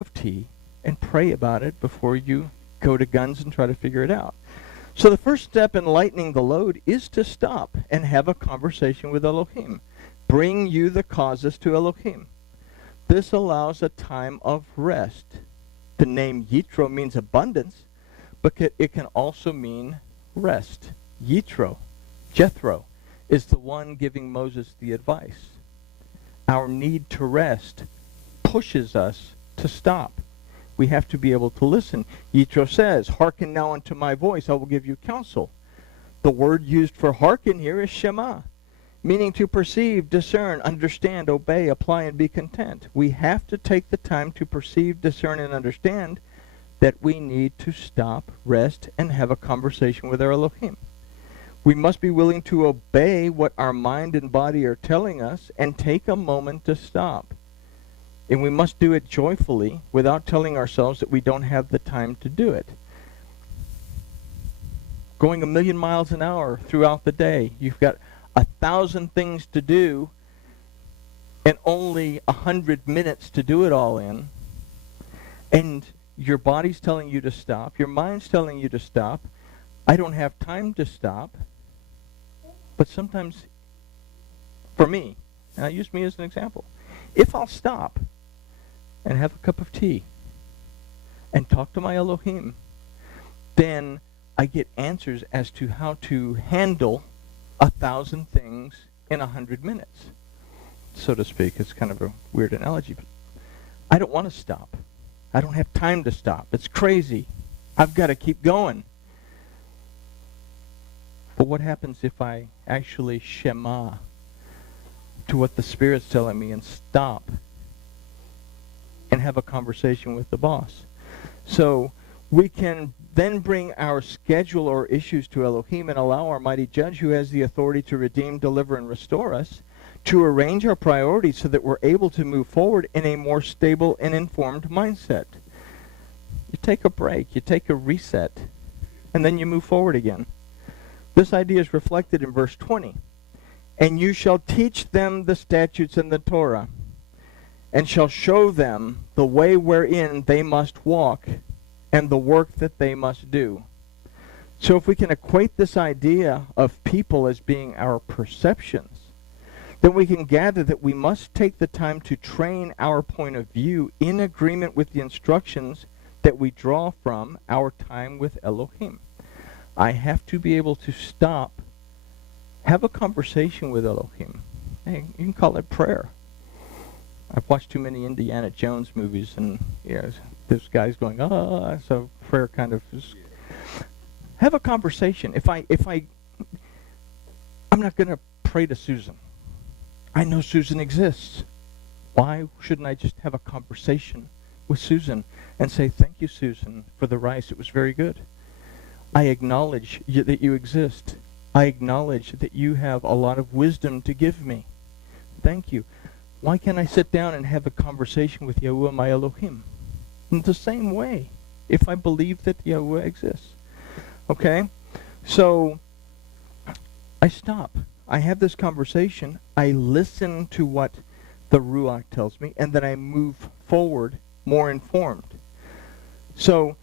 of tea and pray about it before you go to guns and try to figure it out. So the first step in lightening the load is to stop and have a conversation with Elohim. Bring you the causes to Elohim. This allows a time of rest. The name Yitro means abundance, but it can also mean rest. Yitro, Jethro, is the one giving Moses the advice. Our need to rest pushes us to stop. We have to be able to listen. Yitro says, "Hearken now unto my voice, I will give you counsel." The word used for hearken here is Shema, meaning to perceive, discern, understand, obey, apply, and be content. We have to take the time to perceive, discern, and understand that we need to stop, rest, and have a conversation with our Elohim. We must be willing to obey what our mind and body are telling us and take a moment to stop. And we must do it joyfully without telling ourselves that we don't have the time to do it. Going 1,000,000 miles an hour throughout the day, you've got 1,000 things to do and only 100 minutes to do it all in. And your body's telling you to stop. Your mind's telling you to stop. I don't have time to stop. But sometimes, for me, and I use me as an example, if I'll stop and have a cup of tea and talk to my Elohim, then I get answers as to how to handle 1,000 things in 100 minutes, so to speak. It's kind of a weird analogy, but I don't want to stop. I don't have time to stop. It's crazy. I've got to keep going. But what happens if I actually shema to what the Spirit's telling me and stop and have a conversation with the boss? So we can then bring our schedule or issues to Elohim and allow our mighty judge, who has the authority to redeem, deliver, and restore us, to arrange our priorities so that we're able to move forward in a more stable and informed mindset. You take a break, you take a reset, and then you move forward again. This idea is reflected in verse 20. "And you shall teach them the statutes and the Torah, and shall show them the way wherein they must walk, and the work that they must do." So if we can equate this idea of people as being our perceptions, then we can gather that we must take the time to train our point of view in agreement with the instructions that we draw from our time with Elohim. I have to be able to stop, have a conversation with Elohim. Hey, you can call it prayer. I've watched too many Indiana Jones movies, and this guy's going, so prayer kind of is. Have a conversation. I'm not going to pray to Susan. I know Susan exists. Why shouldn't I just have a conversation with Susan and say, "Thank you, Susan, for the rice. It was very good. I acknowledge that you exist. I acknowledge that you have a lot of wisdom to give me. Thank you." Why can't I sit down and have a conversation with Yahuwah, my Elohim? In the same way, if I believe that Yahuwah exists. Okay? So, I stop. I have this conversation. I listen to what the Ruach tells me, and then I move forward more informed. So,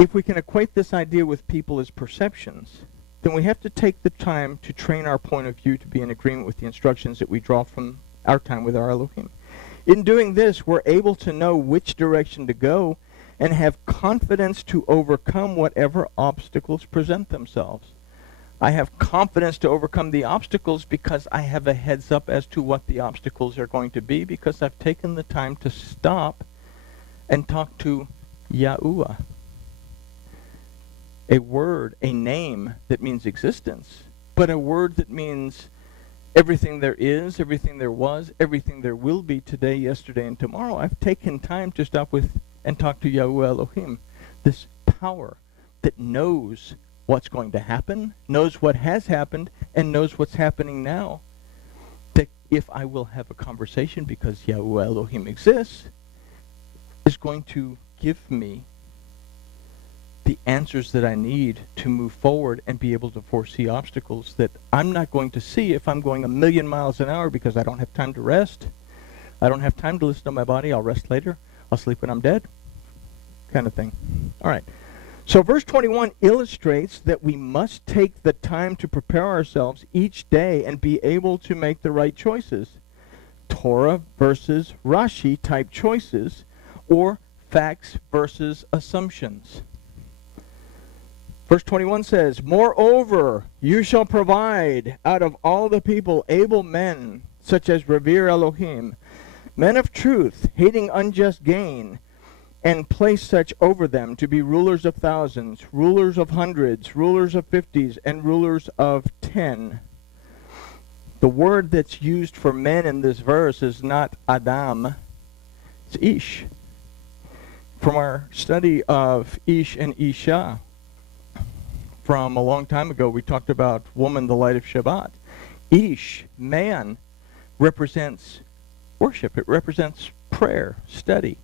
if we can equate this idea with people as perceptions, then we have to take the time to train our point of view to be in agreement with the instructions that we draw from our time with our Elohim. In doing this, we're able to know which direction to go and have confidence to overcome whatever obstacles present themselves. I have confidence to overcome the obstacles because I have a heads up as to what the obstacles are going to be, because I've taken the time to stop and talk to Yahuwah. A word, a name that means existence, but a word that means everything there is, everything there was, everything there will be today, yesterday, and tomorrow. I've taken time to stop with and talk to Yahuwah Elohim, this power that knows what's going to happen, knows what has happened, and knows what's happening now. That if I will have a conversation because Yahuwah Elohim exists, is going to give me the answers that I need to move forward and be able to foresee obstacles that I'm not going to see if I'm going 1,000,000 miles an hour, because I don't have time to rest. I don't have time to listen to my body. I'll rest later. I'll sleep when I'm dead, kind of thing. All right. So verse 21 illustrates that we must take the time to prepare ourselves each day and be able to make the right choices. Torah versus Rashi type choices, or facts versus assumptions. Verse 21 says, "Moreover, you shall provide out of all the people able men, such as revere Elohim, men of truth, hating unjust gain, and place such over them to be rulers of thousands, rulers of hundreds, rulers of 50s, and rulers of 10. The word that's used for men in this verse is not Adam, it's Ish. From our study of Ish and Isha, from a long time ago, we talked about woman, the light of Shabbat. Ish, man, represents worship. It represents prayer, study.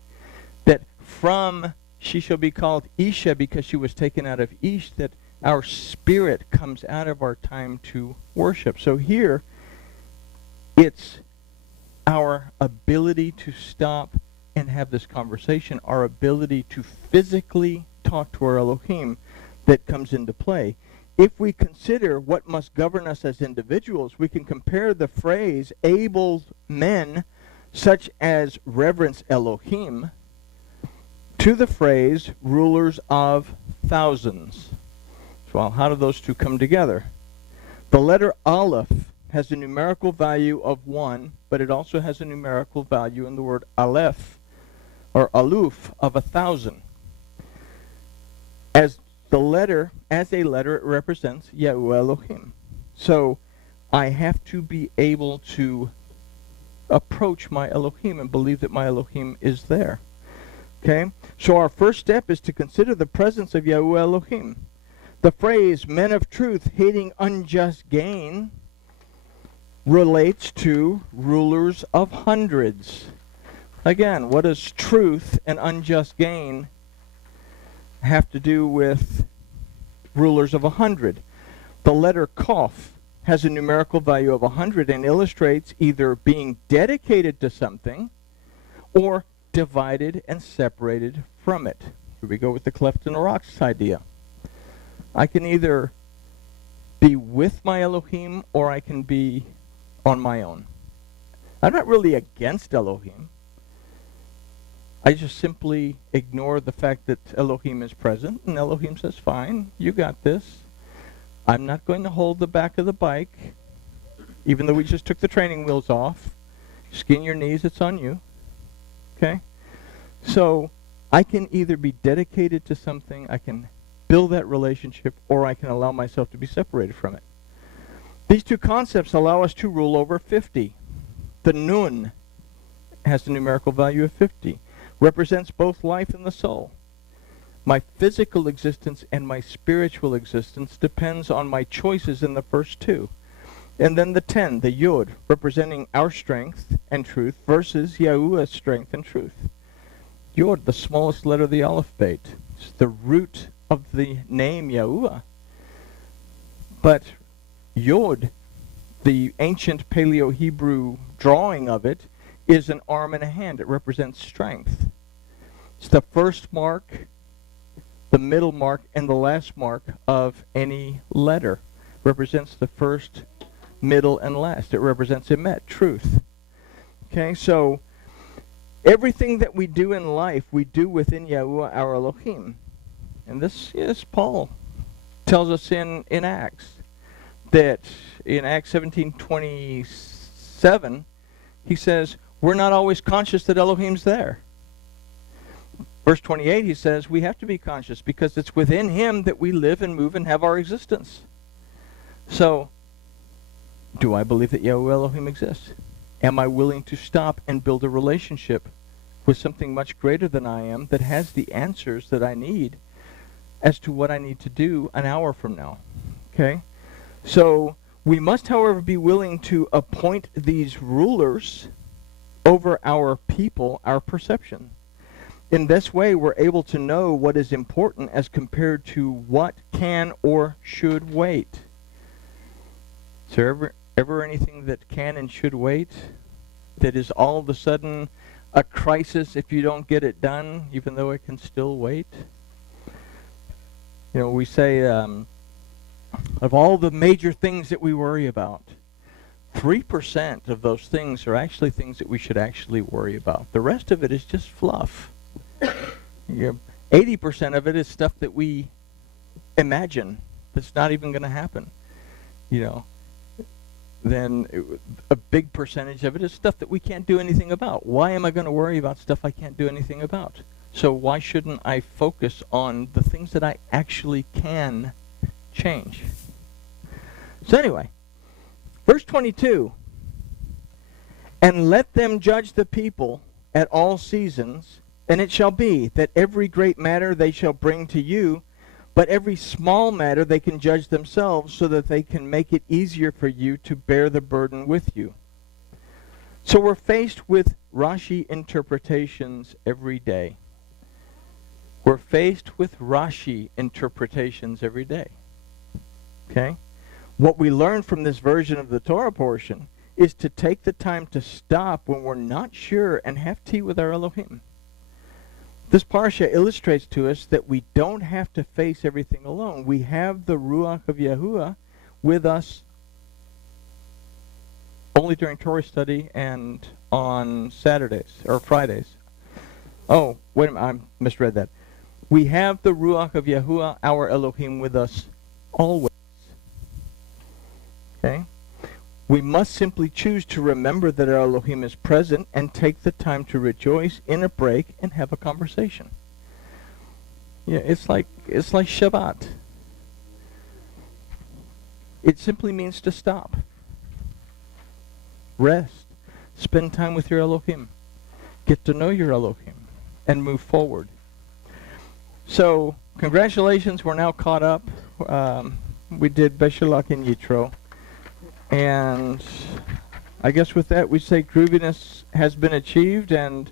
That from she shall be called Isha because she was taken out of Ish, that our spirit comes out of our time to worship. So here, it's our ability to stop and have this conversation, our ability to physically talk to our Elohim that comes into play. If we consider what must govern us as individuals, we can compare the phrase able men such as reverence Elohim to the phrase rulers of thousands. Well, how do those two come together? The letter Aleph has a numerical value of 1, but it also has a numerical value in the word Aleph, or Aluf, of 1,000. As a letter, it represents Yahu Elohim. So I have to be able to approach my Elohim and believe that my Elohim is there. Okay? So our first step is to consider the presence of Yahu Elohim. The phrase, men of truth hating unjust gain, relates to rulers of hundreds. Again, what does truth and unjust gain have to do with rulers of 100? The letter Kof has a numerical value of 100 and illustrates either being dedicated to something or divided and separated from it. Here we go with the cleft in the rocks idea. I can either be with my Elohim or I can be on my own. I'm not really against Elohim. I just simply ignore the fact that Elohim is present, and Elohim says, fine, you got this. I'm not going to hold the back of the bike, even though we just took the training wheels off. Skin your knees, it's on you. Okay? So I can either be dedicated to something, I can build that relationship, or I can allow myself to be separated from it. These two concepts allow us to rule over 50. The Nun has the numerical value of 50. Represents both life and the soul. My physical existence and my spiritual existence depends on my choices in the first two. And then the 10, the Yod, representing our strength and truth versus Yahuwah's strength and truth. Yod, the smallest letter of the alphabet. It's the root of the name Yahuwah. But Yod, the ancient Paleo-Hebrew drawing of it, is an arm and a hand. It represents strength. It's the first mark, the middle mark, and the last mark of any letter. Represents the first, middle, and last. It represents emet, truth. Okay, so everything that we do in life, we do within Yahuwah, our Elohim. And this is Paul tells us in Acts, that in Acts 17:27, he says, we're not always conscious that Elohim's there. Verse 28, he says, we have to be conscious because it's within him that we live and move and have our existence. So, do I believe that Yahuwah Elohim exists? Am I willing to stop and build a relationship with something much greater than I am that has the answers that I need as to what I need to do an hour from now? Okay? So, we must, however, be willing to appoint these rulers over our people, our perception. In this way, we're able to know what is important as compared to what can or should wait. Is there ever anything that can and should wait that is all of a sudden a crisis if you don't get it done, even though it can still wait. You know, we say of all the major things that we worry about, 3% of those things are actually things that we should actually worry about. The rest of it is just fluff. 80% of it is stuff that we imagine that's not even going to happen. You know, then a big percentage of it is stuff that we can't do anything about. Why am I going to worry about stuff I can't do anything about? So why shouldn't I focus on the things that I actually can change? So anyway, verse 22, and let them judge the people at all seasons, and it shall be that every great matter they shall bring to you, but every small matter they can judge themselves, so that they can make it easier for you to bear the burden with you. So we're faced with Rashi interpretations every day. We're faced with Rashi interpretations every day. Okay? What we learn from this version of the Torah portion is to take the time to stop when we're not sure and have tea with our Elohim. This Parsha illustrates to us that we don't have to face everything alone. We have the Ruach of Yahuwah with us only during Torah study and on Saturdays or Fridays. Oh, wait a minute, I misread that. We have the Ruach of Yahuwah, our Elohim, with us always. Okay? We must simply choose to remember that our Elohim is present and take the time to rejoice in a break and have a conversation. Yeah, it's like Shabbat. It simply means to stop. Rest. Spend time with your Elohim. Get to know your Elohim and move forward. So, congratulations, we're now caught up. We did Beshalach and Yitro. And I guess with that we say grooviness has been achieved, and